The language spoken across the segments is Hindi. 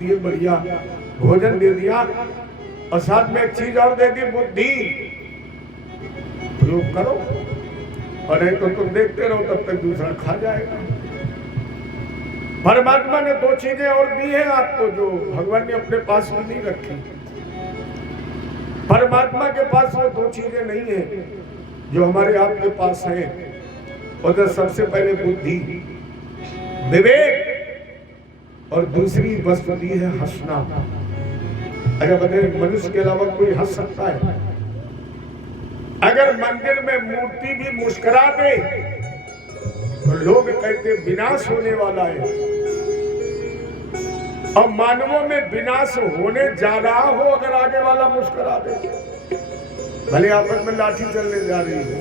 ये बढ़िया भोजन दे दिया और साथ में एक चीज और दे दी, बुद्धि। प्रयोग करो और नहीं तो तुम देखते रहो, तब तक दूसरा खा जाएगा। परमात्मा ने दो चीजें और दी हैं आपको जो भगवान ने अपने पास में नहीं रखी। परमात्मा के पास वो दो चीजें नहीं है जो हमारे आपके पास है। और तो सबसे पहले बुद्धि, विवेक, और दूसरी वस्तु दी है हंसना। अगर बताइए मनुष्य के अलावा कोई हंस सकता है? अगर मंदिर में मूर्ति भी मुस्कुरा दे तो लोग कहते विनाश होने वाला है। और मानवों में विनाश होने जा रहा हो अगर आगे वाला मुस्कुरा दे, भले आपस में लाठी चलने जा रही है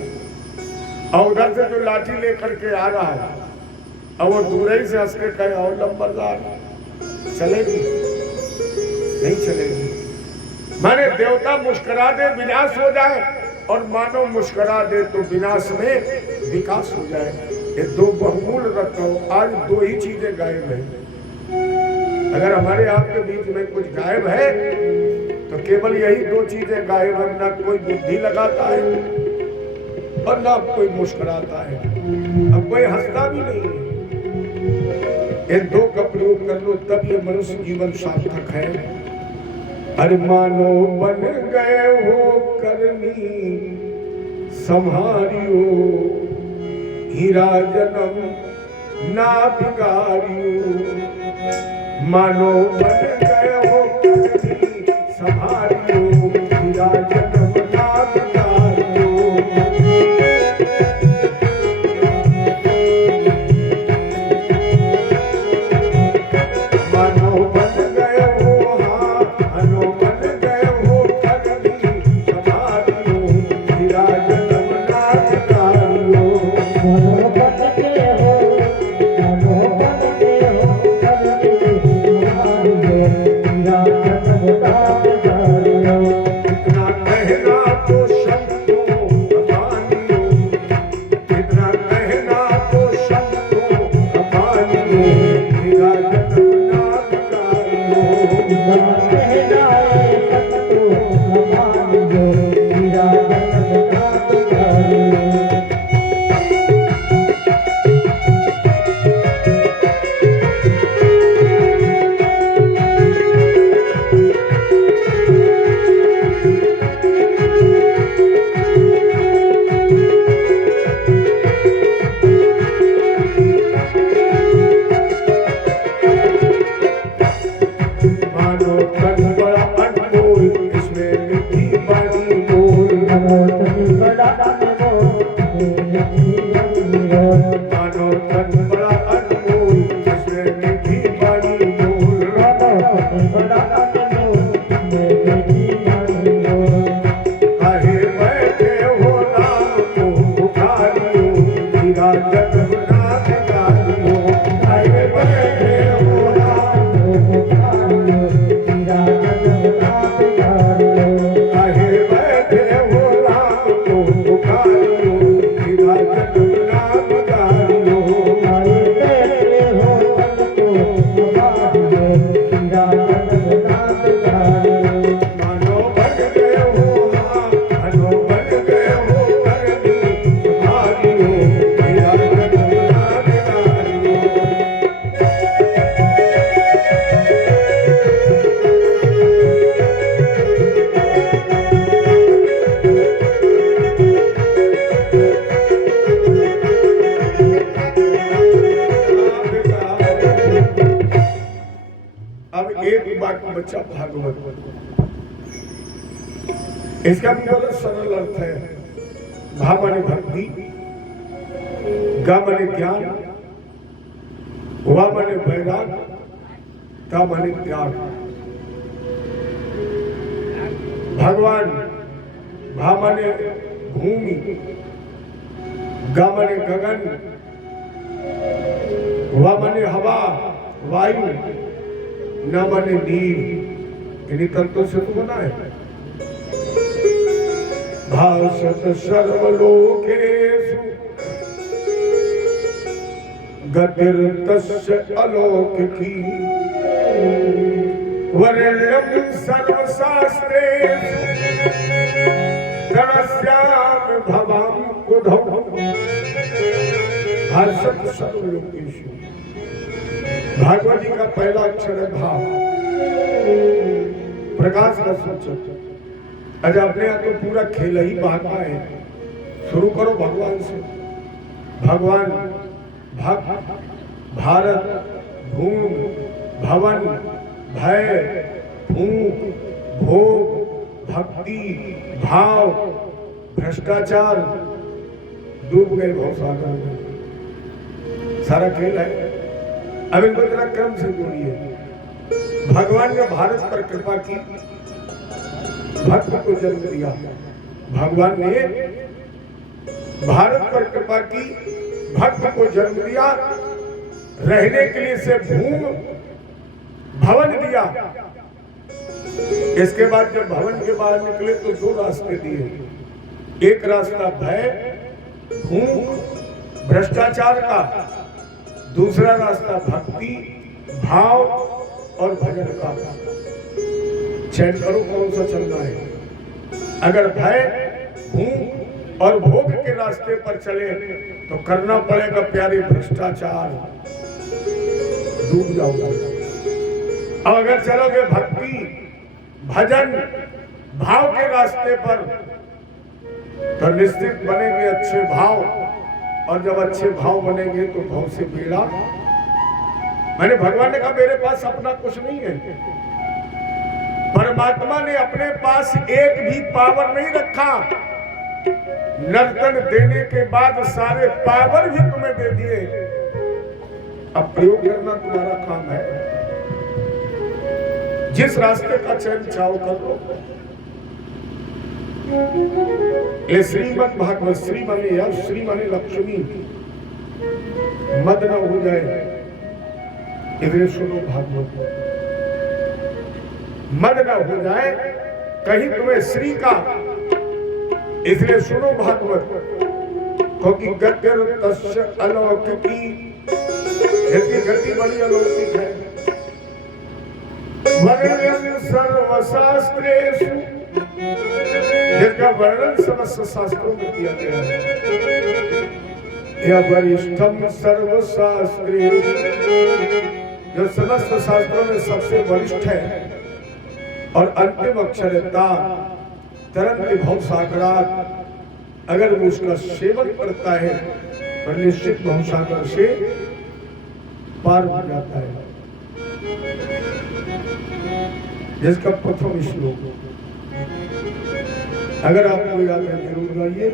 और उधर से जो लाठी लेकर के आ रहा है और वो दूर ही से हंस के कहे और नंबरदार, चलेगी? नहीं चलेगी। माने देवता मुस्कुरा दे विनाश हो जाए और मानव मुस्कुरा दे तो विनाश में विकास हो जाए। ये दो बहुमूल रत्नों, आज दो ही चीजें गायब है। अगर हमारे आपके बीच में कुछ गायब है तो केवल यही दो चीजें गायब है। ना कोई बुद्धि लगाता है और ना कोई मुस्कुराता है, अब कोई हंसता भी नहीं है। इन दो का प्रयोग कर लो तब ये मनुष्य जीवन सार्थक है। अरे मानो बन गए हो करनी संहारियो, हीरा जन्म ना बिगाड़ियो। मानो बन गए हो करनी संहारियो, हीरा जन्म ना बिगाड़ियो। बच्चा भागवत, इसका भी बहुत सरल अर्थ है। भा माने भक्ति, गा माने ज्ञान, वा माने वैराग, ता माने त्याग। भगवान, भा माने भूमि, गा माने गगन, वा माने हवा वायु, न माने नीर। इन्हीं तत्वों से तो बना है। भासत सर्वलोकेषु गतिर्तस्य अलौकिकी वरेण्यं सर्वशास्त्रेषु तदस्यामि भवां बुधौ हर्षत सर्वलोकेषु। भागवत जी का पहला अक्षर है भाव, प्रकाश का सूचक। अरे अपने यहाँ तो पूरा खेल ही भागा है। शुरू करो भगवान से। भगवान भक्त, भारत, भूम, भवन, भय, फूंक, भोग, भक्ति, भाव, भ्रष्टाचार, डूब गए भवसागर में। सारा खेल है। अब इनको जरा क्रम से जोड़िए। भगवान ने भारत पर कृपा की, भक्त को जन्म दिया। भगवान ने भारत पर कृपा की, भक्त को जन्म दिया, रहने के लिए से भूम, भवन दिया। इसके बाद जब भवन के बाहर निकले तो दो रास्ते दिए। एक रास्ता भय, भूख, भ्रष्टाचार का, दूसरा रास्ता भक्ति, भाव और भजन का। चयन करो कौन सा चलना है। अगर भय, भूख और भोग के रास्ते पर चले तो करना पड़ेगा प्यारे भ्रष्टाचार, डूब जाओगे। और अगर चलोगे भक्ति, भजन, भाव के रास्ते पर तो निश्चित बनेंगे अच्छे भाव। और जब अच्छे भाव बनेंगे तो भाव से बेड़ा। मैंने भगवान ने कहा मेरे पास अपना कुछ नहीं है। परमात्मा ने अपने पास एक भी पावर नहीं रखा। नर्तन देने के बाद सारे पावर भी तुम्हें दे दिए। अब प्रयोग करना तुम्हारा काम है। जिस रास्ते का चयन चाहो कर लो। ये श्रीमद् भागवत, श्री माने यश, श्री माने लक्ष्मी, मद न हो जाए इधर सुनो भागवत। मद न हो जाए कहीं तुम्हें श्री का, इसलिए सुनो भागवत। क्योंकि गद्य तस्य अलौकिकी, इसकी गति बड़ी अलौकिक है। वर्णन सर्वशास्त्रेषु, जिसका वर्णन समस्त शास्त्रों में किया गया है। यह वरिष्ठम सर्वशास्त्रेषु, जो समस्त शास्त्रों में सबसे वरिष्ठ है। और अंतिम अक्षर है ता, तरंति भवसागरात। अगर वो उसका सेवन करता है तो निश्चित भवसागर से पार हो जाता है। जिसका प्रथम श्लोक अगर आपको याद है जरूर गाइए,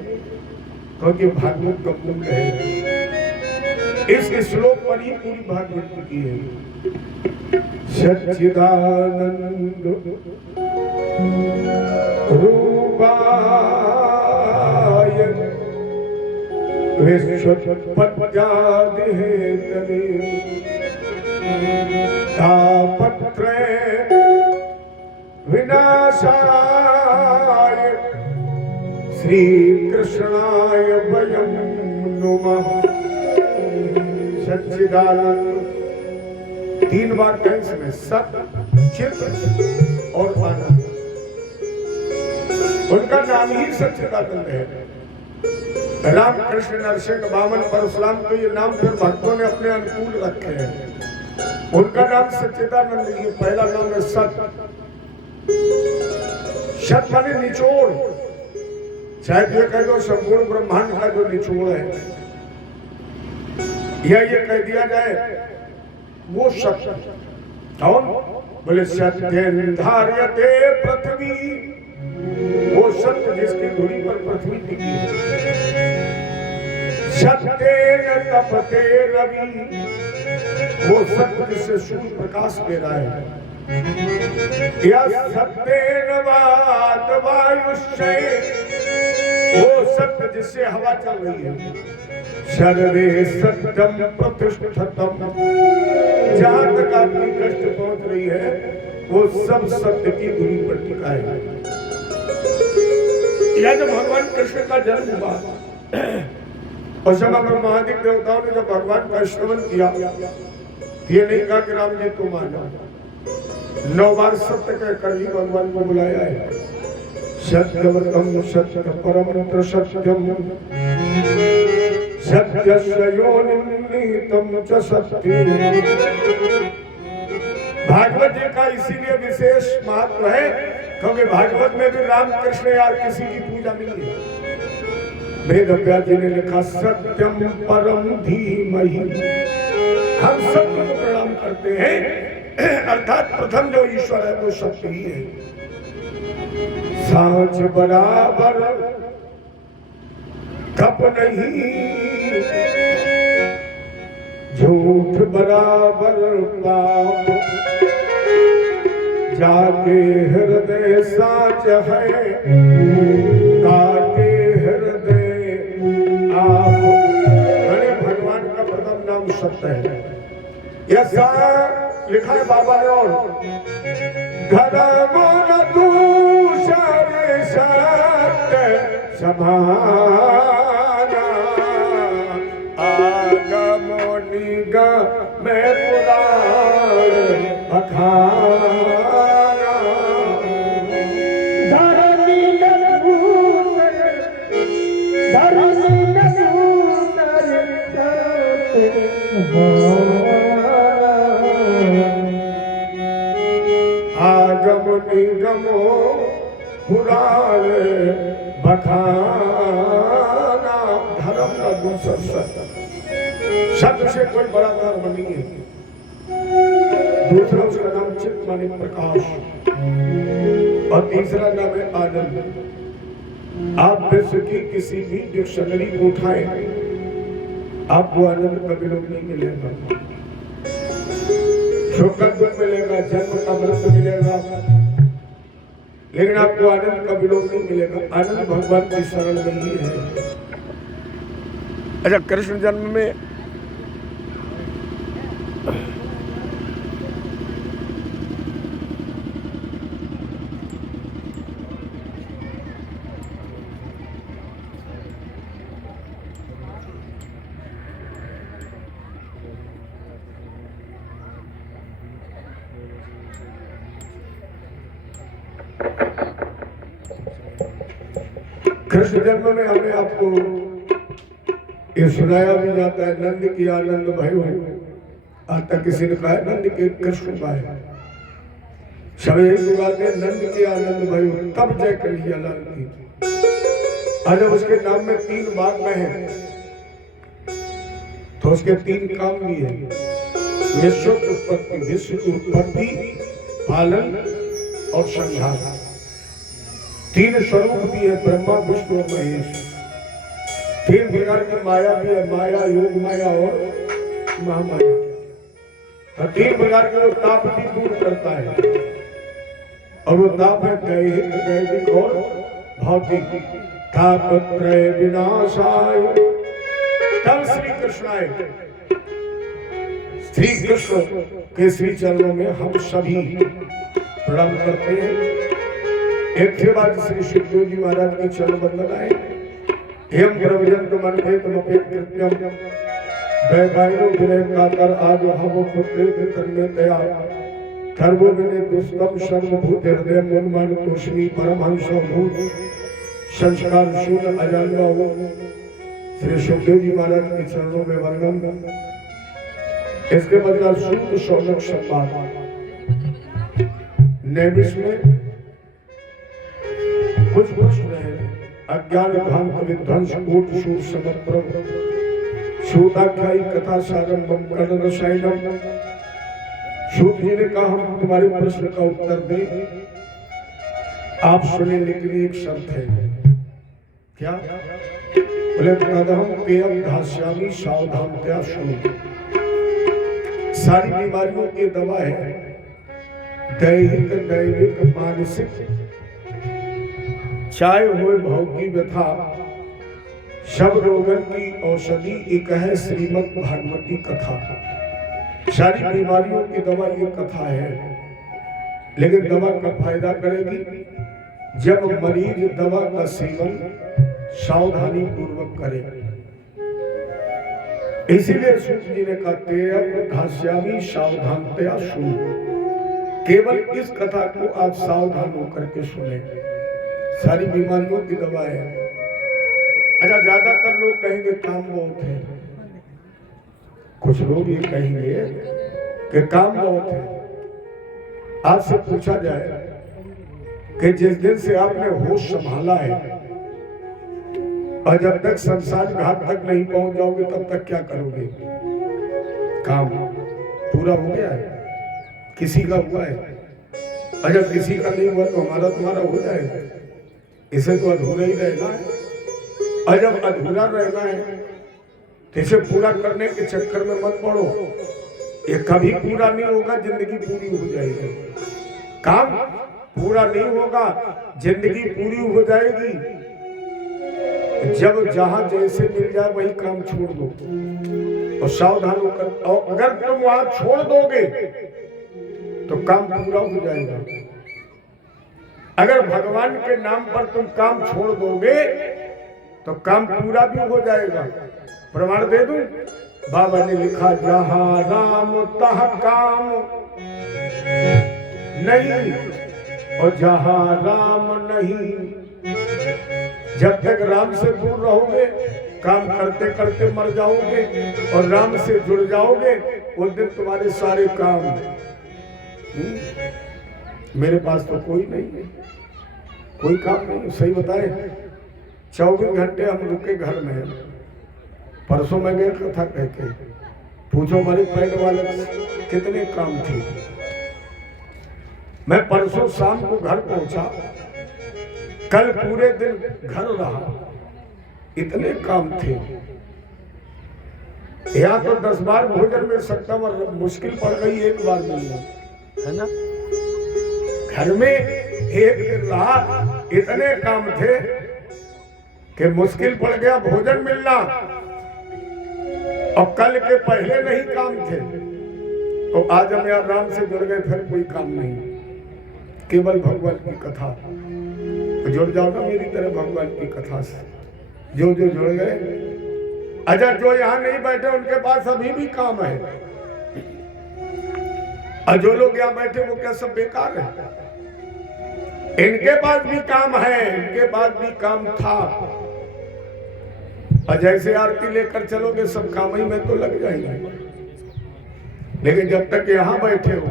क्योंकि भागवत का मूल है। इस श्लोक पर ही पूरी भागवत की है। सच्चिदानंद रूपाय विश्वोत्पत्त्यादिहेतवे तापत्रय विनाशाय श्री कृष्णाय वयं नमः। सच्चिदानंद तीन बार कहें इसमें, सत, चित और आनंद। उनका नाम ही सच्चिदानंद है। राम, कृष्ण, नरसिंह, वामन, परशुराम को ये नाम फिर भक्तों ने अपने अनुकूल रखे हैं। उनका नाम सच्चिदानंद। ये पहला नाम है सत। सत माने निचोड़। चाहे ये कह दो संपूर्ण ब्रह्मांड का जो निचोड़ है, या ये कह दिया जाए वो सत्य। कौन? बोले सत्येन धार्यते पृथ्वी, वो सत्य जिसकी धुरी पर पृथ्वी टिकी है। सत्येन तपते रवि, वो सत्य जिससे सूर्य प्रकाश दे रहा है। या सत्येन वात वायुश्चै, वो सत्य जिससे हवा चल रही है। सर्वे सत्यम प्रतिष्ठितम, जहां तक आपकी दृष्टि पहुंच रही है वो सब सत्य की धुरी पर टिका है। यह जब भगवान कृष्ण का जन्म हुआ और सब महादेव देवताओं ने जब भगवान का श्रवण किया, ये नहीं कहा कि राम जी तुम आ जाओ, 9 बार सत्य कहकर ही भगवान को बुलाया है। सत्यवतम सत्य परम सत्यम सत्यस्य योनितम च सत्यम। भागवत जी का इसीलिए विशेष महत्व है क्योंकि भागवत में भी राम कृष्ण या किसी की पूजा मिली है। वेद व्यास जी ने लिखा सत्यम परम धीमहि। हम सत्य को प्रणाम करते हैं अर्थात प्रथम जो ईश्वर है वो सत्य ही है। सांच बराबर कप नहीं, झूठ बराबर पाप, जाके हृदय साच है, काटे हृदय आप। भगवान का प्रथम नाम सत्य है। ऐसा लिखा है बाबा ने। और धर्म न दूसरे सत्य समाना, आगम निगम में पुराण अखाना। आगम निगमो पुराण बखाना। धर्म का दूसरा सत्य, सत्य से कोई बड़ा धर्म नहीं है। दूसरा उसका नाम चित्त माने प्रकाश, और तीसरा नाम है आनंद। आप विश्व की किसी भी डिक्शनरी को उठाएं, आपको आनंद कभी लोग नहीं मिलेगा। सुख दुख मिलेगा, जन्म का मृत्यु मिलेगा, लेकिन आपको आनंद कभी लोग नहीं मिलेगा। आनंद भगवान की शरण में ही है। अच्छा, कृष्ण जन्म में कृष्ण जन्म में हमने आपको ये सुनाया भी जाता है, नंद की आनंद भयो। आज तक किसी ने कहा नंद के कृष्ण का है। सभी गाते नंद की आनंद भयो, तब जय कन्हैया लाल की। आज उसके नाम में 3 बात में है तो उसके 3 काम भी है। विश्व उत्पत्ति, विश्व की उत्पत्ति, पालन और संहार। 3 स्वरूप भी है, ब्रह्मा विष्णु और महेश। 3 प्रकार की माया भी है, माया, योग माया और महामाया। 3 प्रकार के ताप भी दूर करता है, और वो ताप है दैहिक, दैविक और भौतिक। तापत्रय विनाशाय तब श्री कृष्ण आए। श्री कृष्ण के श्री चरणों में हम सभी प्रणाम करते हैं। एक के बाद श्री सुखदेव जी महाराज के चरण बंदन आए। हेम प्रवजन तो मन भेद मपेत कृत्यम वैवाहिनो विनय कातर आदो हवो पुत्रे तन्मे तया धर्मो विनय दुष्टम सर्वभूत हृदय मन मन तोष्मी परमहंस भूत संस्कार शून्य अजानवा हो। श्री सुखदेव जी महाराज के चरणों में वंदन। इसके बाद सूत शौनक संवाद नैमिष में कुछ प्रश्न है। अज्ञान भांग विध्वंस कूट सूर समर्पण सूताख्यायी कथा सारंभम कर्ण रसायनम। सूत जी ने कहा हम तुम्हारे प्रश्न का उत्तर दें, आप सुने, लेकिन एक शर्त है। क्या? बोले तदहम पेयम धास्यामी सावधानतया सुनो। सारी बीमारियों की दवा है, दैहिक, दैविक, मानसिक, चाहे हो भौतिक व्यथा, सब रोगन की औषधि एक है श्रीमद् भागवती कथा। सारी बीमारियों की दवा ये कथा है, लेकिन दवा का फायदा करेगी जब मरीज दवा का सेवन सावधानी पूर्वक करे। इसीलिए सूत जी ने कहा तेयम धास्यामी सावधानतया सुनो। केवल इस कथा को आप सावधान होकर के सुने, सारी बीमारियों की दवा है। अच्छा, ज्यादातर लोग कहेंगे काम बहुत है, कुछ लोग ये कहेंगे कि काम बहुत है। आपसे पूछा जाए कि जिस दिन से आपने होश संभाला है और जब तक शमशान घाट तक नहीं पहुंच जाओगे तब तक क्या करोगे? काम पूरा हो गया है? किसी का हुआ है? अगर किसी का नहीं हुआ तो हमारा तुम्हारा हो जाएगा। इसे तो अधूरा ही रहना है, और जब अधूरा रहना है तो इसे पूरा करने के चक्कर में मत पड़ो। ये कभी पूरा नहीं होगा, जिंदगी पूरी हो जाएगी। काम पूरा नहीं होगा, जिंदगी पूरी हो जाएगी। जब जहां जैसे मिल जाए वही काम छोड़ दो और सावधान होकर, और अगर तुम वहां छोड़ दोगे तो काम पूरा हो जाएगा। अगर भगवान के नाम पर तुम काम छोड़ दोगे तो काम पूरा भी हो जाएगा। प्रमाण दे दूं, बाबा ने लिखा जहां राम तहाँ काम नहीं और जहां राम नहीं। जब तक राम से दूर रहोगे काम करते करते मर जाओगे, और राम से जुड़ जाओगे उस दिन तुम्हारे सारे काम। मेरे पास तो कोई नहीं है, कोई काम नहीं। सही बताए, 24 घंटे हम रुके घर में। परसों मैं गया कथा कह के, पूछो हमारे पैड वाले कितने काम थे। मैं परसों शाम को घर पहुंचा, कल पूरे दिन घर रहा, इतने काम थे। यहाँ तो 10 बार भोजन मिल सकता, मगर मुश्किल पड़ गई एक बार मिलना, है ना। घर में एक दिन रहा, इतने काम थे कि मुश्किल पड़ गया भोजन मिलना, और कल के पहले नहीं काम थे। तो आज हम यार राम से जुड़ गए, फिर कोई काम नहीं, केवल भगवान की कथा। तो जुड़ जाओ ना मेरी तरह भगवान की कथा से, जो जो जुड़ गए। अच्छा, जो यहाँ नहीं बैठे उनके पास अभी भी काम है, और जो लोग यहाँ बैठे वो क्या सब बेकार है? इनके पास भी काम है, इनके पास भी काम था। और जैसे आरती लेकर चलोगे सब काम ही में तो लग जाएंगे, लेकिन जब तक यहाँ बैठे हो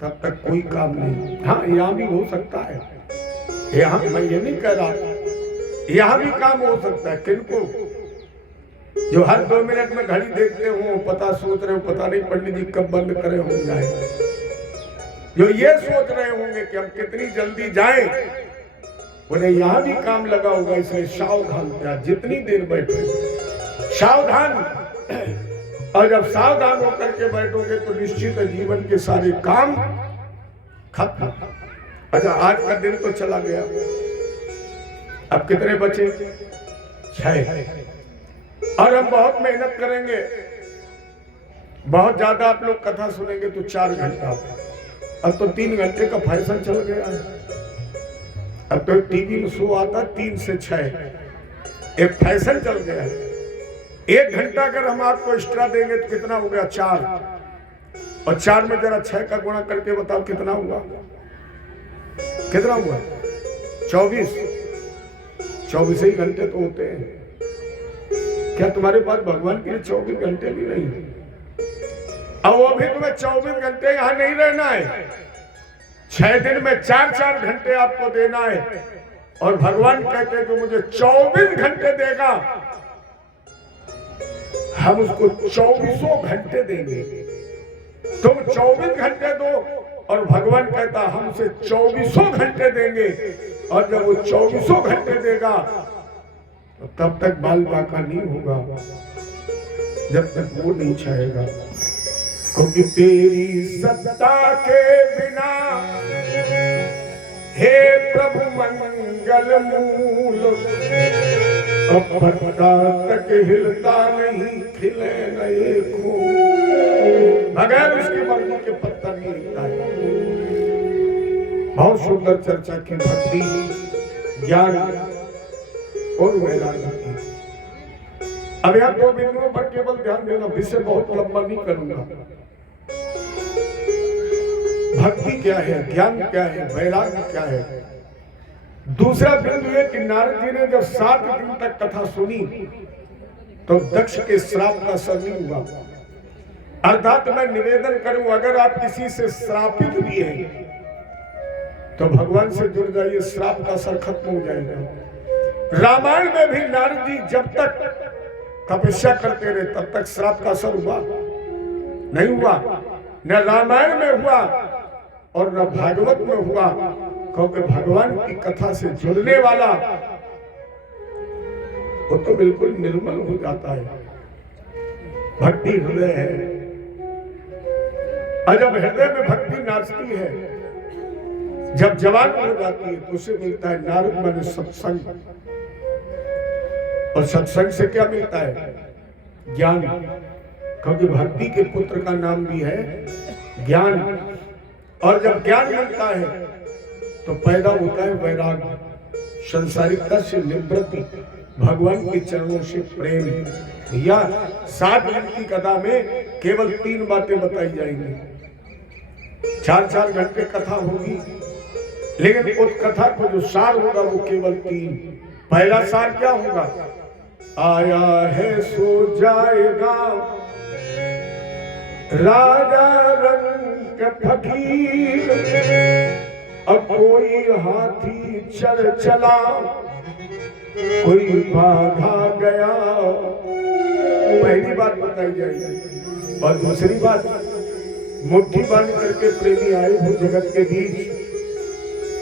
तब तक कोई काम नहीं। हाँ, यहाँ भी हो सकता है, यहाँ मैं ये नहीं कह रहा, यहाँ भी काम हो सकता है। किनको? जो हर 2 मिनट में घड़ी देखते हो, पता सोच रहे हो पता नहीं पंडित जी कब बंद करे हो जाए, जो ये सोच रहे होंगे कि हम कितनी जल्दी जाएं, उन्हें यहाँ भी काम लगा होगा। इसलिए सावधान क्या, जितनी देर बैठे सावधान। और जब सावधान होकर के बैठोगे तो निश्चित जीवन के सारे काम खत्म। अच्छा, आज का दिन तो चला गया, अब कितने बचे? 6। और हम बहुत मेहनत करेंगे, बहुत ज्यादा आप लोग कथा सुनेंगे तो 4 घंटा। अब तो 3 घंटे का फैशन चल गया है। अब तो टीवी में शो आता 3 से 6, एक फैशन चल गया है। 1 घंटा अगर हम आपको एक्स्ट्रा देंगे तो कितना हो गया? 4, और 4 में जरा 6 का गुणा करके बताओ कितना हुआ? कितना हुआ? 24। 24 ही घंटे तो होते हैं। क्या तुम्हारे पास भगवान के लिए 24 घंटे भी नहीं? अब वो भी तुम्हें 24 घंटे यहाँ नहीं रहना है, 6 दिन में 4-4 घंटे आपको देना है। और भगवान कहते हैं कि मुझे 24 घंटे देगा, हम उसको 24 घंटे देंगे। तुम 24 घंटे दो, और भगवान कहता हमसे 24 घंटे देंगे। और जब वो 24 घंटे देगा तो तब तक बाल बाका नहीं होगा, जब तक वो नहीं चाहेगा। क्योंकि तेरी सत्ता के बिना हे प्रभु मंगल मूल, अब पत्ता तक हिलता नहीं, खिले नए फूल। बगैर उसकी मर्जी के पत्ता नहीं हिलता है। बहुत सुंदर चर्चा की, भक्ति, ज्ञान और वैराग्य की। अब यहाँ 2 बिंदुओं पर केवल ध्यान देना, विषय बहुत लंबा नहीं करूंगा। भक्ति क्या है, ज्ञान क्या है, वैराग्य क्या है। दूसरा बिंदु है कि नारद जी ने जब 7 दिन तक कथा सुनी तो दक्ष के श्राप का असर नहीं हुआ। अर्थात मैं निवेदन करूं, अगर आप किसी से श्रापित भी हैं तो भगवान से जुड़ जाइए, श्राप का असर खत्म हो जाएगा। रामायण में भी नारद जी जब तक तपस्या करते रहे तब तक श्राप का असर हुआ नहीं हुआ। न रामायण में हुआ और न भागवत में हुआ, क्योंकि भगवान की कथा से जुड़ने वाला वो तो बिल्कुल निर्मल हो जाता है। भक्ति हृदय है, और जब हृदय में भक्ति नाचती है, जब जवान हो जाती है तो उसे मिलता है नारद माने सत्संग। और सत्संग से क्या मिलता है? ज्ञान, क्योंकि भक्ति के पुत्र का नाम भी है ज्ञान। और जब ज्ञान मिलता है तो पैदा होता है वैराग्य, संसारिकता से निवृत्ति, भगवान के चरणों से प्रेम। या 7 दिन की कथा में केवल 3 बातें बताई जाएंगी। 4-4 घंटे कथा होगी, लेकिन उस कथा को जो सार होगा वो केवल 3। पहला सार क्या होगा? आया है सो जाएगा राजा रंग फकीर, अब कोई हाथी चल चला, कोई बाधा गया। पहली बात बताई जाएगी। और दूसरी बात, मुट्ठी बांध करके प्रेमी आए हो जगत के बीच,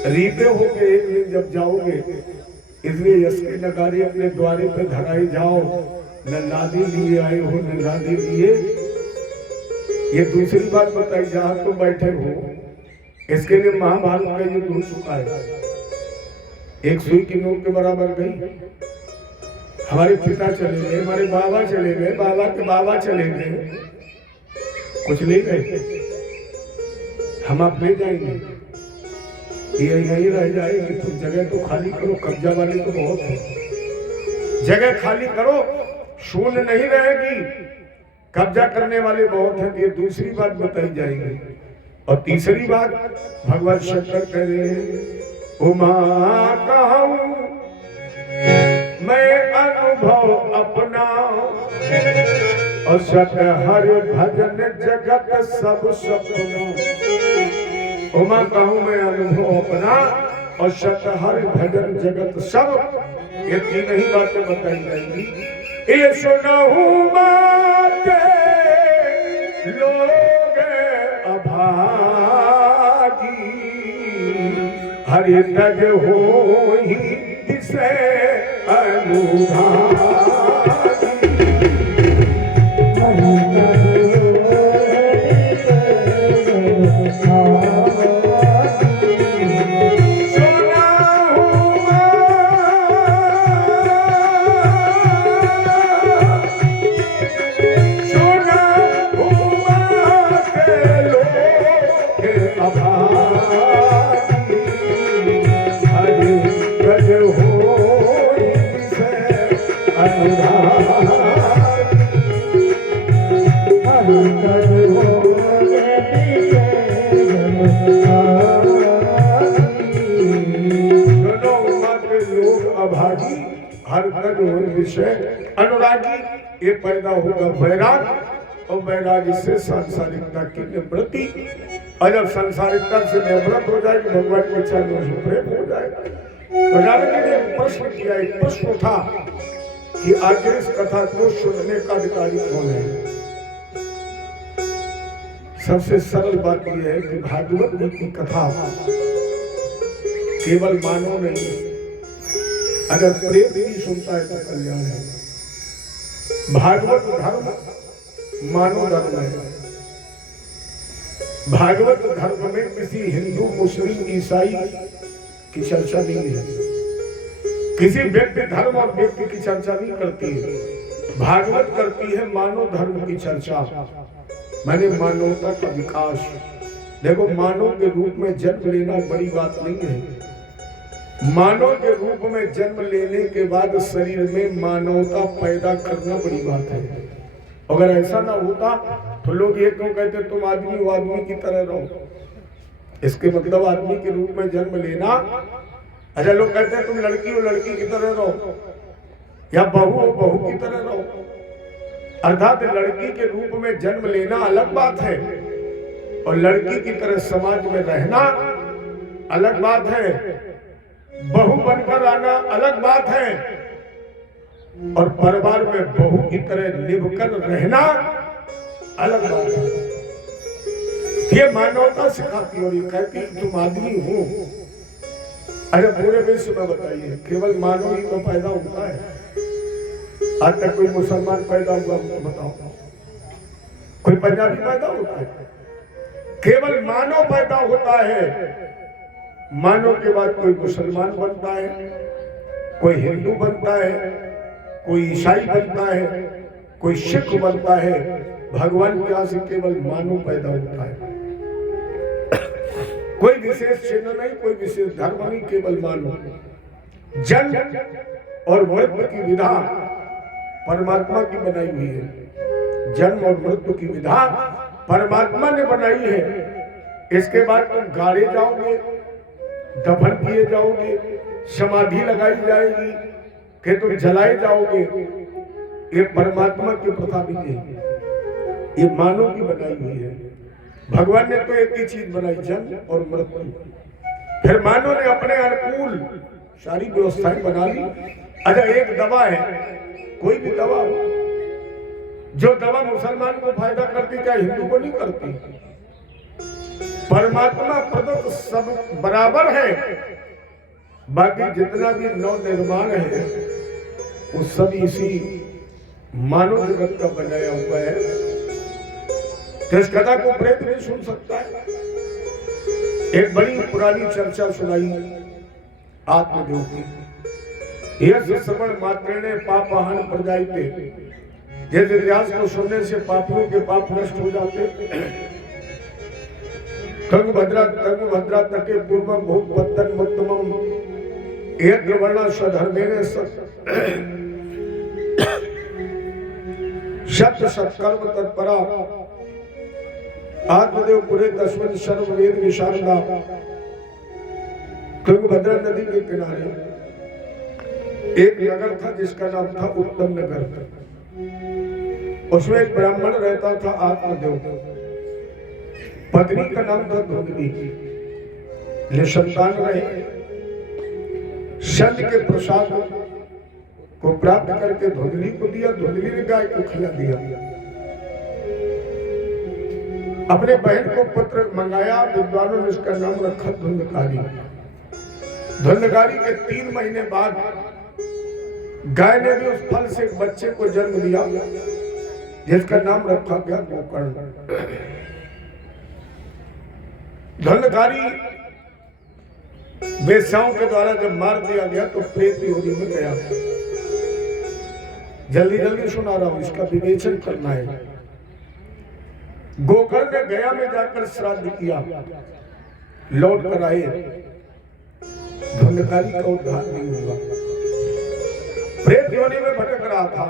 रीते होके एक दिन जब जाओगे, इसलिए यश के नगारे अपने द्वारे पे धराई जाओ। न लादी लिए आए हो न लादी लिए। ये दूसरी बात बताई, जहां तुम बैठे हो इसके लिए महाभारत का युद्ध हो चुका है। एक सुई की नोक के बराबर गई। हमारे पिता चले गए, हमारे बाबा चले गए, बाबा के बाबा चले गए, कुछ ले गए, हम आप ले जाएंगे, ये यही रह जाएगी। तुम जगह तो खाली करो, कब्जा वाले तो बहुत है, जगह खाली करो, शून्य नहीं रहेगी, कब्जा करने वाले बहुत हैं। ये दूसरी बात बताई जाएगी। और तीसरी बात भगवान शंकर कह रहे हैं, उमा कहूं मैं अनुभव अपना, और सत हर भजन जगत सब सपना। उमा कहूं मैं अनुभव अपना, और सत हर भजन जगत सब। ये 3 ही बातें बताई जाएंगी। ये सुनहु बातें लोग अभागी, हरि तज होहि तिसे अनुरागी। अनुरागी। ये पैदा होगा वैराग, और वैराग से सांसारिकता की निवृत्ति। और जब सांसारिकता से निवृत्त हो जाएगी, भगवान के चरणों से प्रेम हो जाएगा। तो नारद जी ने एक प्रश्न किया, एक प्रश्न उठा कि आखिर इस कथा को सुनने का अधिकारी कौन है। सबसे सरल बात यह है कि भागवत जी की कथा केवल मानव नहीं, अगर प्रेम भी सुनता है तो कल्याण है। भागवत धर्म मानव धर्म है। भागवत धर्म में किसी हिंदू, मुस्लिम, ईसाई की चर्चा नहीं है, किसी व्यक्ति धर्म और व्यक्ति की चर्चा नहीं करती है। भागवत करती है मानव धर्म की चर्चा, मैंने मानवता का विकास। देखो, मानव के रूप में जन्म लेना बड़ी बात नहीं है। मानव के रूप में जन्म लेने के बाद शरीर में मानवता पैदा करना बड़ी बात है। अगर ऐसा ना होता तो लोग ये क्यों कहते तुम आदमी वो आदमी की तरह रहो। इसके मतलब आदमी के रूप में जन्म लेना। अच्छा, लोग कहते हैं तुम लड़की हो, लड़की की तरह रहो, या बहू हो, बहू की तरह रहो। अर्थात लड़की के रूप में जन्म लेना अलग बात है, और लड़की की तरह समाज में रहना अलग बात है। बहू बनकर आना अलग बात है, और परिवार में बहू की तरह निभकर रहना अलग बात है। ये मानवता सिखाती और ये कहती तुम आदमी हो। अरे पूरे विश्व में बताइए, केवल मानव ही तो पैदा होता है। आज तक कोई मुसलमान पैदा हुआ बताओ? कोई पंजाबी पैदा होता है? केवल मानव पैदा होता है। मानव के बाद कोई मुसलमान बनता है, कोई हिंदू बनता है, कोई ईसाई बनता है, कोई सिख बनता है। भगवान के यहाँ से केवल मानव पैदा होता है। कोई विशेष चिन्ह नहीं, कोई विशेष धर्म नहीं, केवल मानव। जन्म और मृत्यु की विधा परमात्मा की बनाई हुई है। जन्म और मृत्यु की विधा परमात्मा ने बनाई है। इसके बाद तुम गाड़े जाओगे, दफन किए जाओगे, समाधि लगाई जाएगी, कि तुम जलाए जाओगे। ये परमात्मा की प्रथा भी नहीं, ये मानव की बनाई हुई है। भगवान ने तो एक ही चीज बनाई, जन्म और मृत्यु। फिर मानव ने अपने अनुकूल सारी व्यवस्थाएं बना ली। अच्छा, एक दवा है, कोई भी दवा हो, जो दवा मुसलमान को फायदा करती क्या हिंदू को नहीं करती? परमात्मा प्रदत्त सब बराबर है। बाकी जितना भी नव निर्माण है वो सब इसी मानव जगत का बनाया हुआ है। तो इस कथा को प्रेत भी सुन सकता है। एक बड़ी पुरानी चर्चा सुनाई आत्मदेव की। यह श्रवण मात्रेण पापहान प्रजायते। जैसे इतिहास को सुनने से पापियों के पाप नष्ट हो जाते। तंगभद्रा तटे पूर्व भूत बद्धन मुत्तमम एक वर्ण स्वधर्मेण शत सत्कर्म तत्परा आत्मदेव पुरे तस्मिन् सर्ववेद विशारदा। तुंगभद्रा नदी के किनारे एक नगर था जिसका नाम था उत्तम नगर। उसमें एक ब्राह्मण रहता था आत्मदेव। पत्नी का नाम था धुंधली। निसंतान रहे। संत के प्रसाद को प्राप्त करके धुंधली को दिया, धुंधली ने गाय को खिला दिया। अपने बहन को पुत्र मंगाया, विद्वानों ने उसका नाम रखा धुंधकारी। धुंधकारी के 3 महीने बाद गाय ने भी उस फल से एक बच्चे को जन्म दिया, जिसका नाम रखा गया गोकर्ण। धुंधकारी वेश्याओं के द्वारा जब मार दिया गया तो प्रेत योनि में गया। जल्दी जल्दी सुना रहा हूं, इसका विवेचन करना है। गोकर्ण ने गया में जाकर श्राद्ध किया, लौट कर आए, धुंधकारी का उद्धार नहीं हुआ। प्रेत योनि में भटक रहा था।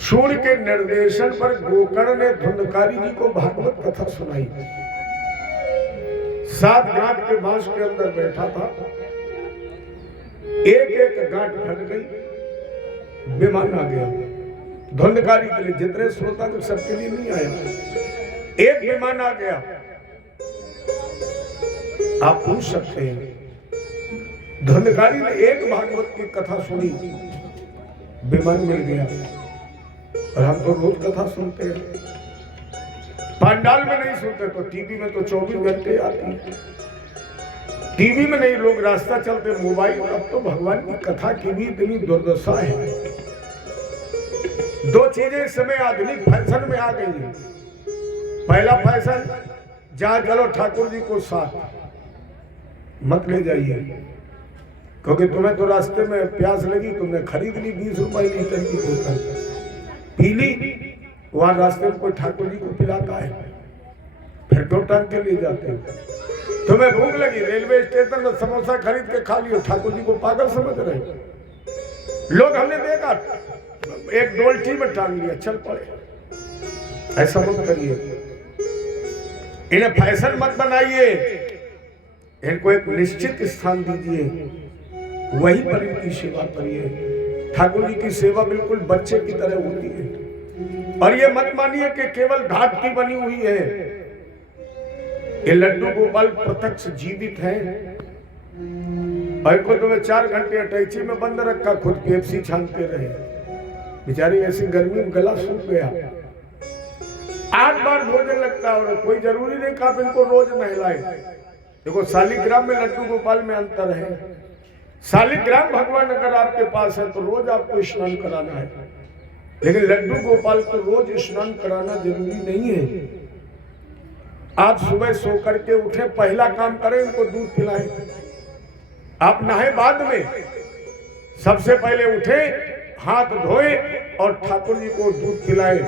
सूर्य के निर्देशन पर गोकर्ण ने धुंधकारी जी को भागवत कथा सुनाई। 7 गांठ के बांस के अंदर बैठा था। एक एक गांठ फट गई, विमान आ गया। धुंधकारी के लिए जितने श्रोता थे सबके लिए नहीं आया। एक विमान आ गया। आप पूछ सकते हैं, धुंधकारी ने एक भागवत की कथा सुनी, विमान मिल गया। और हम तो रोज कथा सुनते हैं। पंडाल में नहीं सुनते तो टीवी में तो 24 घंटे आती है। टीवी में नहीं, लोग रास्ता चलते मोबाइल। अब तो भगवान की कथा की भी इतनी दुर्दशा है। 2 चीजें इस समय आधुनिक फैशन में आ गई है। पहला फैशन, जहां चलो ठाकुर जी को साथ मत ले जाइए, क्योंकि तुम्हें तो रास्ते में प्यास लगी, तुमने खरीद ली 20 रुपए लीटर की बोतल, पी ली। वहां रास्ते में कोई ठाकुर जी को पिलाता है, फिर 2 टांग के ले जाते हैं। तुम्हें भूख लगी, रेलवे स्टेशन में समोसा खरीद के खा लियो, ठाकुर जी को पागल समझ रहे। लोग हमने देखा एक डोलची में टांग लिया, चल पड़े। ऐसा मत करिए। इन्हें फैशन मत बनाइए, इनको एक निश्चित स्थान दीजिए, वहीं पर इनकी सेवा करिए। ठाकुर जी की सेवा बिल्कुल बच्चे की तरह होती है। और ये मत मानिए कि केवल घाट की बनी हुई है, ये लड्डू गोपाल प्रत्यक्ष जीवित है। और इनको तो 4 घंटे अटैची में बंद रखा, खुद पेप्सी छानते रहे, बेचारी ऐसी गर्मी में गला सूख गया। 8 बार भोजन लगता है और कोई जरूरी नहीं कि आप इनको रोज नहलाए। देखो शालिग्राम में लड्डू गोपाल में अंतर है। शालिग्राम भगवान अगर आपके पास है तो रोज आपको स्नान कराना है, लेकिन लड्डू गोपाल को रोज स्नान कराना जरूरी नहीं है। आप सुबह सो करके उठे, पहला काम करें इनको दूध पिलाएं। आप नहाए बाद में, सबसे पहले उठे, हाथ धोए और ठाकुर जी को दूध पिलाएं।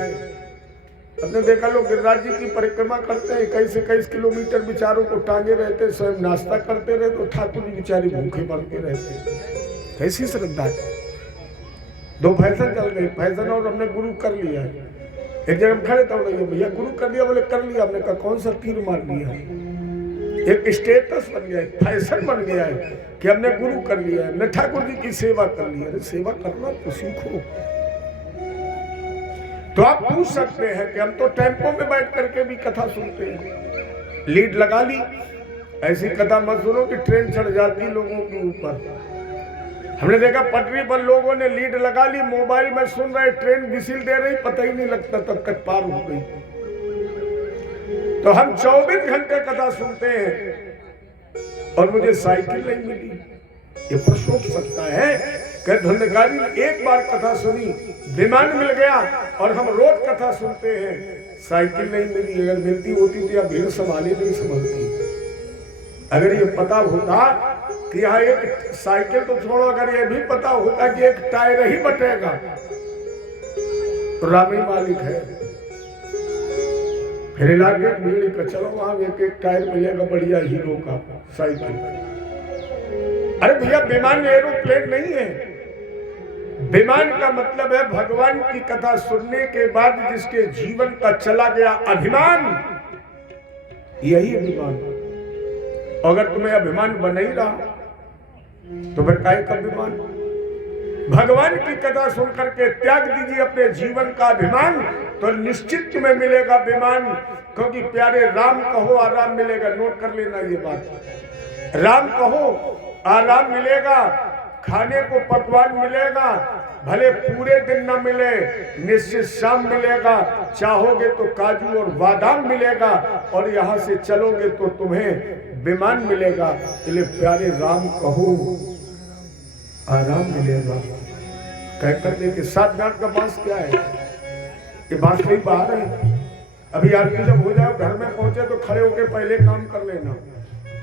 आपने देखा लोग गिरिराज जी की परिक्रमा करते हैं, 21 किलोमीटर बेचारों को टांगे रहते, स्वयं नाश्ता करते रहे, तो ठाकुर जी बेचारी भूखे मरते रहते। कैसी श्रद्धा है। 2 फैशन चल गए, फैशन और हमने गुरु कर लिया है। एक जगह खड़े तो भैया गुरु कर लिया, बोले कर लिया। हमने कहा कौन सा तीर मार लिया। एक स्टेटस बन गया है, फैशन बन गया है कि हमने गुरु कर लिया है, हमने ठाकुर जी की सेवा कर ली है। सेवा करना तो सीखो। तो आप पूछ सकते हैं कि हम तो टेम्पो में बैठ करके भी कथा सुनते हैं, लीड लगा ली। ऐसी कथा मत सुनो कि ट्रेन चढ़ जाती लोगों के ऊपर। हमने देखा पटरी पर लोगों ने लीड लगा ली, मोबाइल में सुन रहे, ट्रेन विसिल दे रही, पता ही नहीं लगता तब तक पार हो गई। तो हम 24 घंटे कथा सुनते हैं और मुझे साइकिल नहीं मिली। ये पर सोच सकता है कि धंधकारी एक बार कथा सुनी, विमान मिल गया, और हम रोज कथा सुनते हैं, साइकिल नहीं मिली। अगर मिलती होती तो या भीड़ संभाले नहीं संभालती। अगर ये पता होता कि यहाँ एक साइकिल तो छोड़ो, अगर ये भी पता होता कि एक टायर ही बटेगा तो राम ही मालिक है। फिर इलाके भीड़ का चलो वहां एक टायर मिलेगा बढ़िया हीरो का साइकिल। अरे भैया विमान एरोप्लेन नहीं है। विमान का मतलब है भगवान की कथा सुनने के बाद जिसके जीवन का चला गया अभिमान, यही अभिमान। अगर तुम्हें अभिमान बन ही रहा तो फिर काहे का अभिमान। भगवान की कथा सुन करके त्याग दीजिए अपने जीवन का अभिमान, तो निश्चित तुम्हें मिलेगा विमान। क्योंकि प्यारे राम कहो आराम मिलेगा। नोट कर लेना ये बात। राम कहो आराम मिलेगा, खाने को पकवान मिलेगा, भले पूरे दिन न मिले, निश्चित शाम मिलेगा। चाहोगे तो काजू और बादाम मिलेगा, और यहाँ से चलोगे तो तुम्हें विमान मिलेगा। इसलिए प्यारे राम कहो आराम मिलेगा। कहकर देखे 7 गांठ का बांस क्या है, ये बांस कहीं बाहर है। अभी आदमी जब हो जाए घर में पहुंचे तो खड़े होकर पहले काम कर लेना,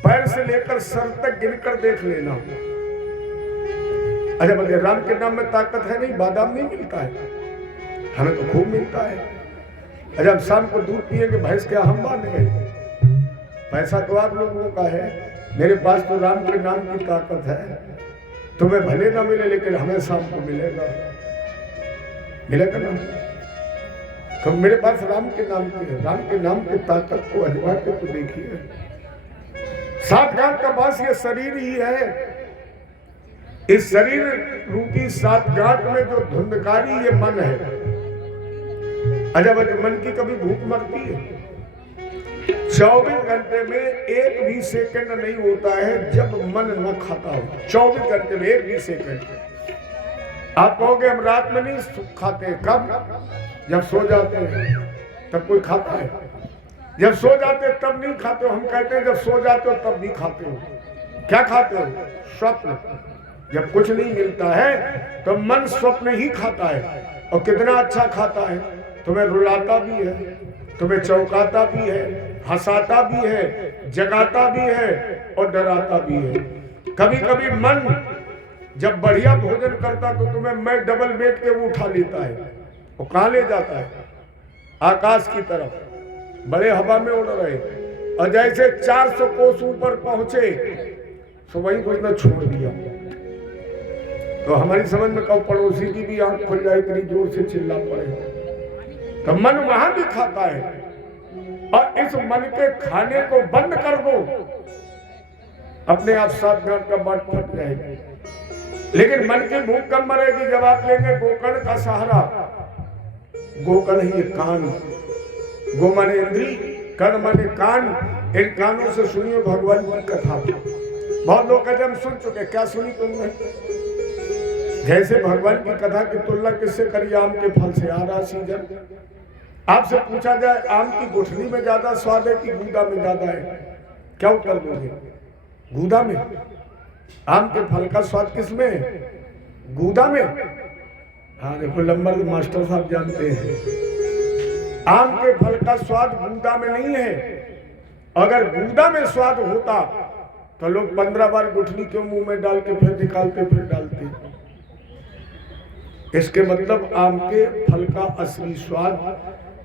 पैर से लेकर सर तक गिनकर देख लेना। अच्छा बोले राम के नाम में ताकत है नहीं, बादाम नहीं मिलता है, हमें तो खूब मिलता है। अच्छा शाम को दूध पिएंगे, भैंस क्या हम बांधेंगे? पैसा तो आप लोगों का है, मेरे पास तो राम के नाम की ताकत है। तुम्हें भले ना मिले लेकिन हमें शाम को मिलेगा, मिलेगा ना। तो मेरे पास राम के नाम की है, राम के नाम की ताकत को अजमा के तो देखिए। 7 गांठ का बांस ये शरीर ही है। इस शरीर रूपी 7 गांठ में जो धुंधकारी ये मन है। अच्छा मन की कभी भूख मरती है? 24 घंटे में एक भी सेकंड नहीं होता है जब मन न खाता हो। 24 घंटे में एक भी सेकंड। आप कहोगे हम रात में नहीं खाते, कब? जब सो जाते हैं तब कोई खाता है? जब सो जाते तब नहीं खाते हो। हम कहते हैं जब सो जाते हो तब भी खाते हो। क्या खाते हो? स्वप्न। जब कुछ नहीं मिलता है तो मन स्वप्न ही खाता है, और कितना अच्छा खाता है। तुम्हें रुलाता भी है, तुम्हें चौंकाता भी है, हंसाता भी है, जगाता भी है और डराता भी है। कभी कभी मन जब बढ़िया भोजन करता तो तुम्हें मैं डबल बेड के वो उठा लेता है। वो कहाँ ले जाता है? आकाश की तरफ, बड़े हवा में उड़ रहे, और जैसे 400 कोस ऊपर पहुंचे तो वही कुछ ने छोड़ दिया। तो हमारी समझ में कब पड़ोसी की भी आंख खुल जाए, इतनी जोर से चिल्ला पड़े। तो मन वहां भी खाता है, और इस मन के खाने को बंद कर दो, अपने आप 7 गांठ का बांट फट जाएगी। लेकिन मन की भूख कब मरेगी? जब आप लेंगे गोकर्ण का सहारा। गोकर्ण ही कान, गो माने इंद्री, कर्ण माने कान। इन कानों से सुनिए भगवान की कथा। बहुत लोग कहते हम सुन चुके, क्या सुनी तुमने? जैसे भगवान की कथा की तुलना किससे करिए? आम के फल से। आ रहा सीजन, आपसे पूछा जाए आम की गुठली में ज्यादा स्वाद है कि गूदा में ज्यादा है, क्या उत्तर दोगे? गूदा में। आम के फल का स्वाद किसमें है? गूदा में। हाँ देखो, लंबर मास्टर साहब जानते हैं, आम के फल का स्वाद गूदा में नहीं है। अगर गूदा में स्वाद होता तो लोग 15 बार गुठली क्यों मुंह में डाल के फिर निकालते फिर डालते? इसके मतलब आम के फल का असली स्वाद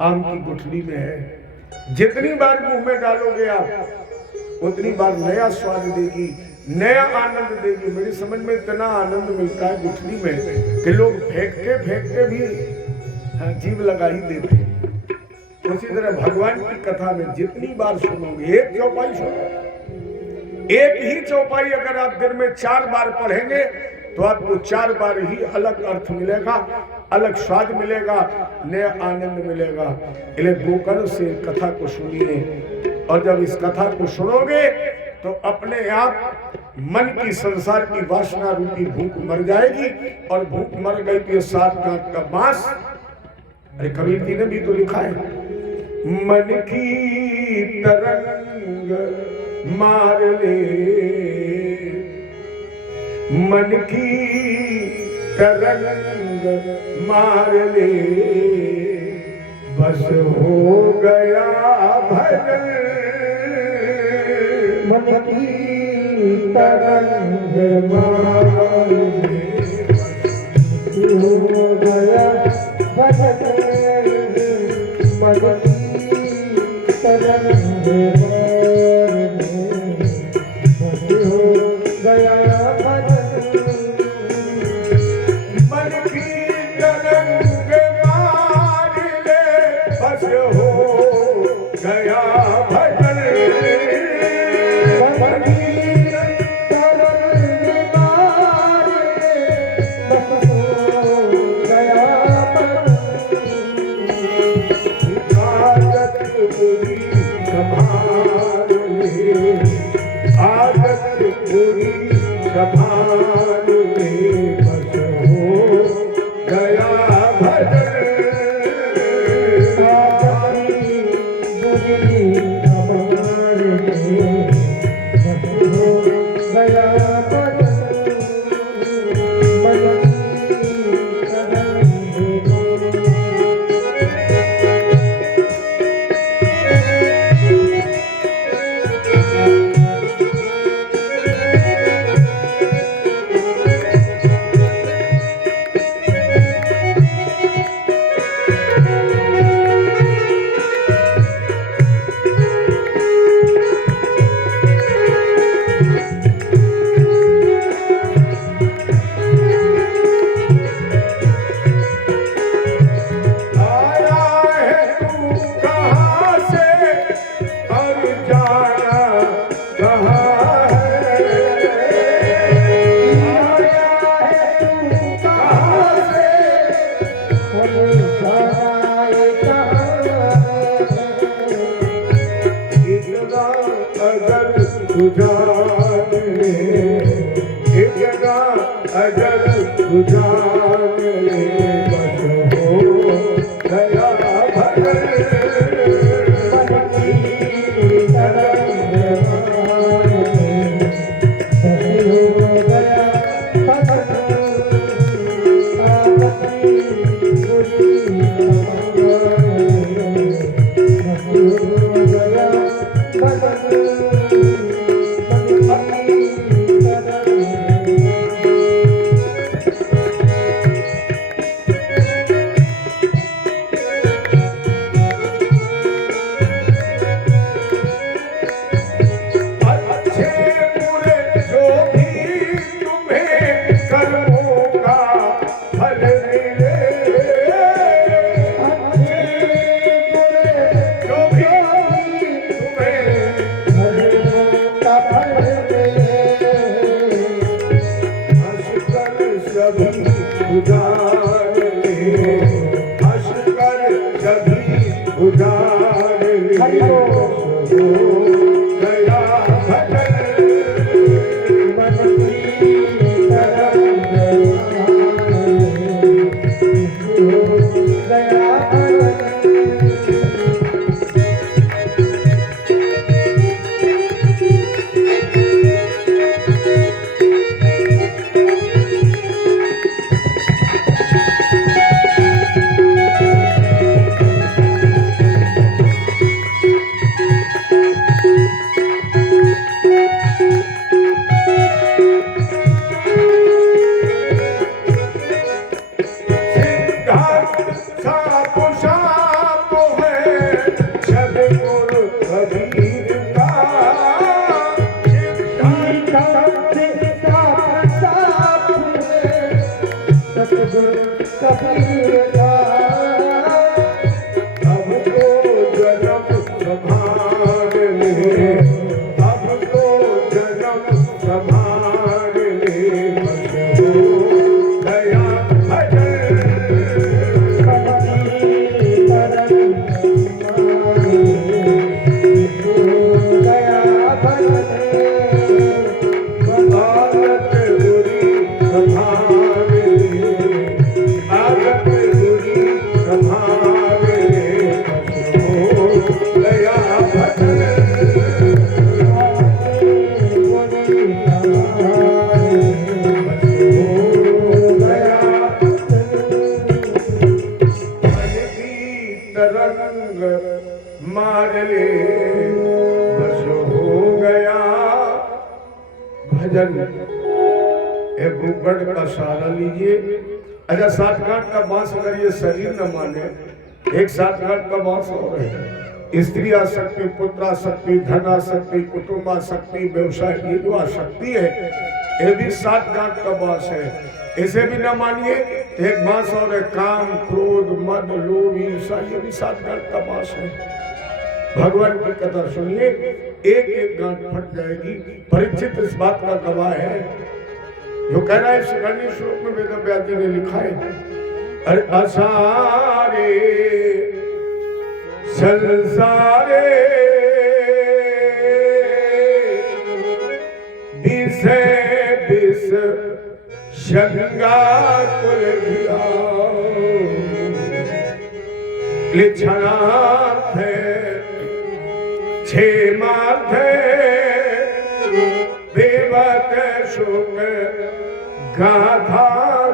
आम की गुठली में है। जितनी बार मुंह में डालोगे आप उतनी बार नया स्वाद देगी, नया आनंद देगी। मेरी समझ में इतना आनंद मिलता है गुठली में कि लोग फेंकते भी जीभ लगा ही देते। उसी तरह भगवान की कथा में जितनी बार सुनोगे, एक चौपाई सुनो, एक ही चौपाई अगर आप दिन में 4 बार पढ़ेंगे तो आपको 4 बार ही अलग अर्थ मिलेगा, अलग स्वाद मिलेगा, नया आनंद मिलेगा। इसलिए गोकर्ण से कथा को सुनिए, और जब इस कथा को सुनोगे तो अपने आप मन की संसार की वासना रूपी भूख मर जाएगी। और भूख मर गई तो ये 7 गांठ का बांस, अरे कबीर जी ने भी तो लिखा है, मन की तरंग मार ले, मन की तरंग मार ले, बस हो गया भजन। मन की तरंग मार ले, हो गया भजन। मन की तरंग का सहारा लीजिए। अच्छा, 7 गांठ का बांस अगर ये शरीर न माने, एक 7 गांठ का बांस और है। स्त्री आ सकती, पुत्र आ सकती, धन आ सकती, कुटुंब आ सकती, व्यवसाय ये जो आ सकती है, ये भी 7 गांठ का बांस है। इसे भी न मानिए। एक बांस और है, काम, क्रोध, मद, लोभ, ईर्ष्या, ये भी 7 गांठ का बांस है। भगवान की कथा सुनिए, एक एक गांठ फट जाएगी। परीक्षित इस बात का गवाह है। जो कह रहा है शिखंडी श्लोक में वेद व्यास जी ने लिखा है, अरे असारे संसारे विषे विष शंगा कुल लिच्छनाथ क्षेमार्थ देवत शुक गाथा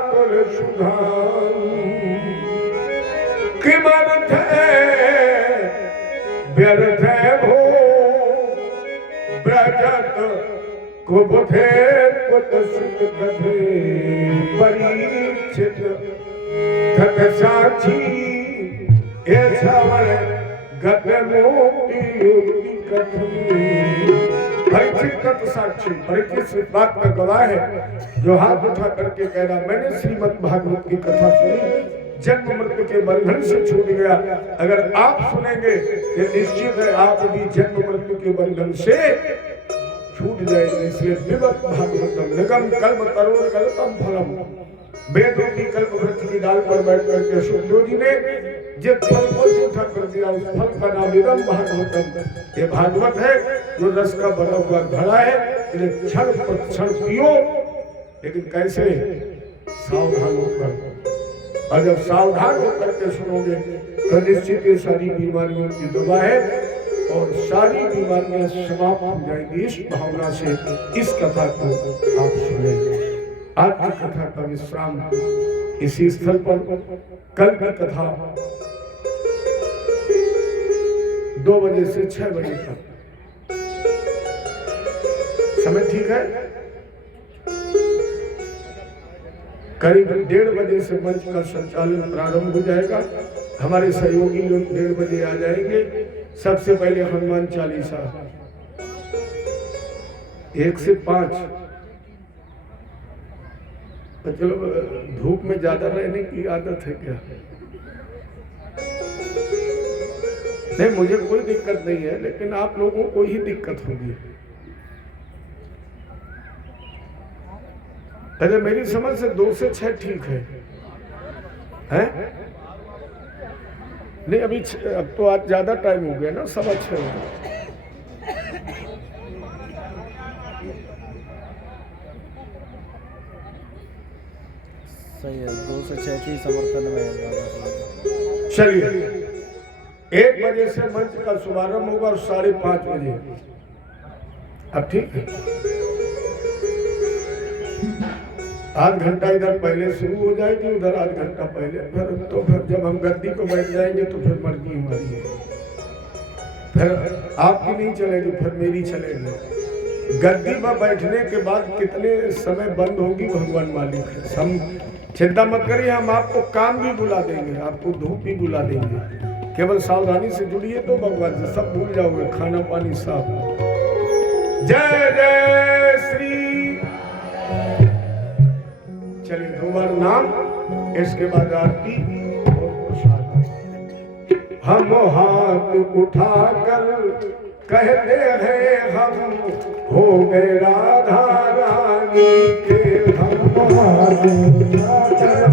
कुल सुधाम किमर्थ व्यर्थ भो ब्रजत कुबुधे कुत सुत कथे परीक्षित तत साक्षी ये छावल गत मुक्ति युक्ति कथनी। परीक्षित साक्षी, परीक्षित इस बात का गवाह है जो हाथ उठा करके कह रहा, मैंने श्रीमद् भागवत की कथा सुनी, जन्म मृत्यु के बंधन से छूट गया। अगर आप सुनेंगे ये निश्चित है आप भी जन्म मृत्यु के बंधन से छूट जाएंगे। इसलिए विवत भागवतम निगम कल्प तरुण कल्पम फलम, वेद रूपी कल्प वृक्ष की डाल पर बैठ करके सुखदेव जी ने जिस फल को जूठा कर दिया, उस फल का नाम निगम भागवतम। ये भागवत है जो रस का भरा हुआ घड़ा है, इन्हें क्षण क्षण पियो, लेकिन कैसे? सावधान होकर। और जब सावधान होकर के सुनोगे तो निश्चित ये सारी बीमारियों की दवा है और सारी बीमारियां समाप्त हो जाएंगी। इस भावना से इस कथा को आप सुनेंगे। आज की कथा का विश्राम इसी स्थल पर, कल की कथा 2 बजे से 6 बजे तक। समय ठीक है? करीब 1:30 बजे से मंच का संचालन प्रारंभ हो जाएगा। हमारे सहयोगी लोग 1:30 बजे आ जाएंगे। सबसे पहले हनुमान चालीसा 1 से 5। तो चलो, धूप में ज्यादा रहने की आदत है क्या? नहीं, मुझे कोई दिक्कत नहीं है, लेकिन आप लोगों को ही दिक्कत होगी। अरे मेरी समझ से 2 से 6 ठीक है, हैं? नहीं, अभी अब तो आज ज्यादा टाइम हो गया ना, 6:15 हो गया। सही है, 2 से 6 की समर्थन में है ज़्यादा। चलिए 1 बजे से मंच का शुभारंभ होगा और 5:30 बजे। अब ठीक है, आध घंटा इधर पहले शुरू हो जाएगी, उधर आध घंटा पहले। फिर जब हम गद्दी को बैठ जाएंगे तो फिर मर्जी हमारी है, फिर आपकी नहीं चलेगी, फिर मेरी चलेगी। गद्दी पर बैठने के बाद कितने समय बंद होगी भगवान मालिक है। हम चिंता मत करिए, हम आपको काम भी बुला देंगे, आपको धूप भी बुला देंगे। केवल सावधानी से जुड़िए तो भगवान से सब भूल जाओगे, खाना पानी सब। जय जय श्री। चलिए 2 बार नाम, इसके बाद आरती और प्रसाद। हम हाथ उठाकर कहते हैं हम हो गए राधा रानी के। हम हाथ उठाकर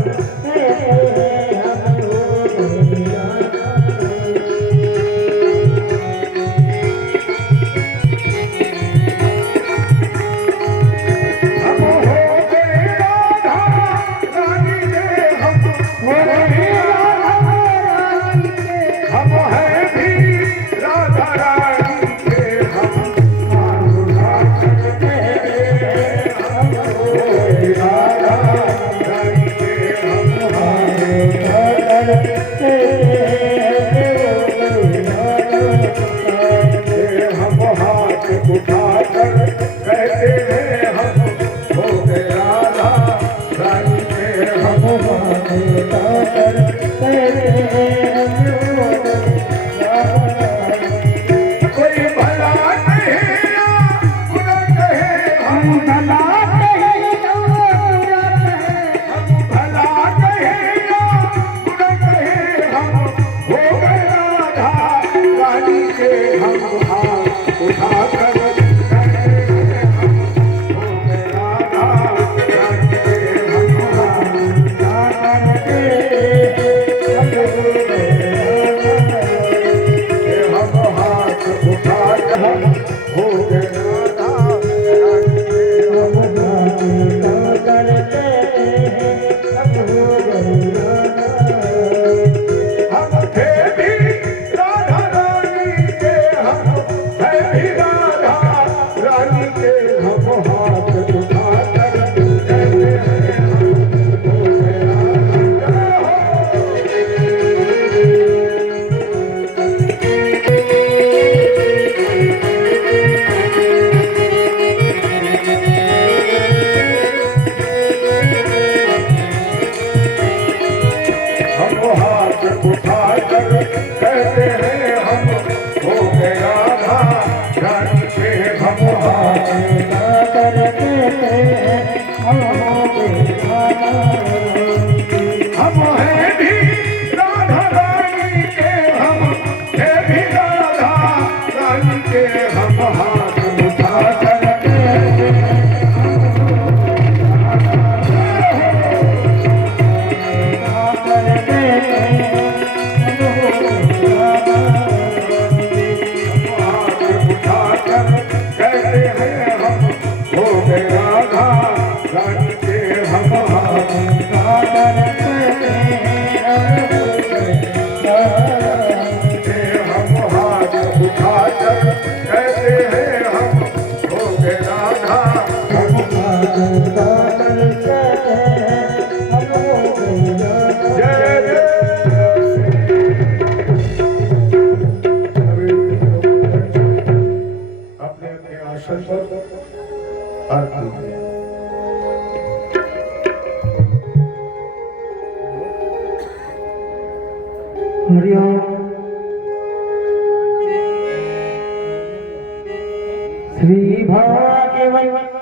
श्री भागवत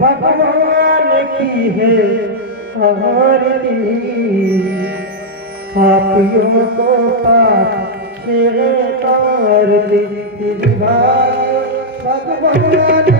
भगवान की है आरती, पापियों को पाप से तार दी। श्री भागवत भगवान